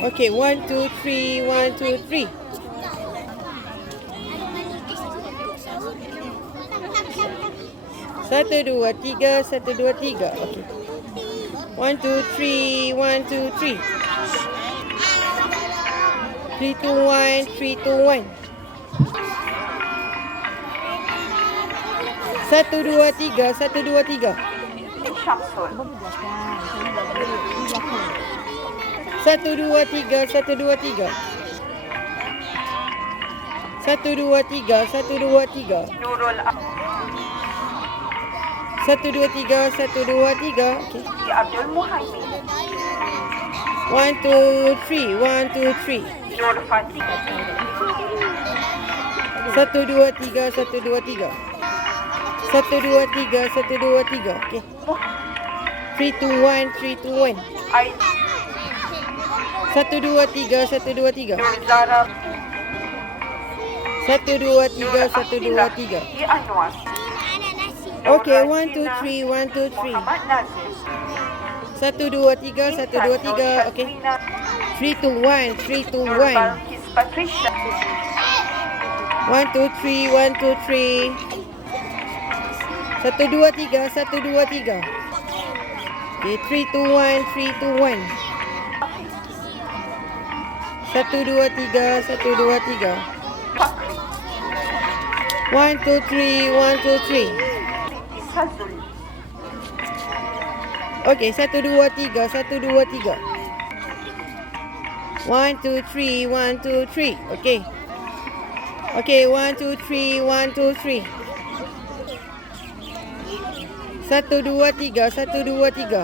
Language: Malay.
Okay, one, two, three, one, two, three. Satu, dua, tiga, satu, dua, tiga. Okay. One, two, three, one, two, three. Three, two, one, three, two, one. Satu, dua, tiga, satu, dua, tiga. Satu, dua, tiga, satu, dua, tiga. Satu, dua, tiga, satu, dua, tiga. Satu, dua, tiga, satu, dua, tiga. Okay. Abdul Muhaimin. One, two, three. One, two, three. Nur Fatih. Satu, dua, tiga, satu, dua, tiga. Satu, dua, tiga, satu, dua, tiga. Okay. Three, two, one, three, two, one. Ais Satu, dua, tiga, satu, dua, tiga. Satu, dua, tiga, satu, dua, tiga. Okay, one, two, three, one, two, three. Satu, dua, tiga, satu, dua, tiga. Okay. Three, two, one, three, two, one. One, two, three, one, two, three. Satu, dua, tiga, satu, dua, tiga. Okay, three, two, one, three, two, one. Satu, dua, tiga, satu, dua, tiga. One, two, three, one, two, three. Okay, satu, dua, tiga, satu, dua, tiga. One, two, three, one, two, three. Okay. Okay, one, two, three, one, two, three. Satu, dua, tiga, satu, dua, tiga.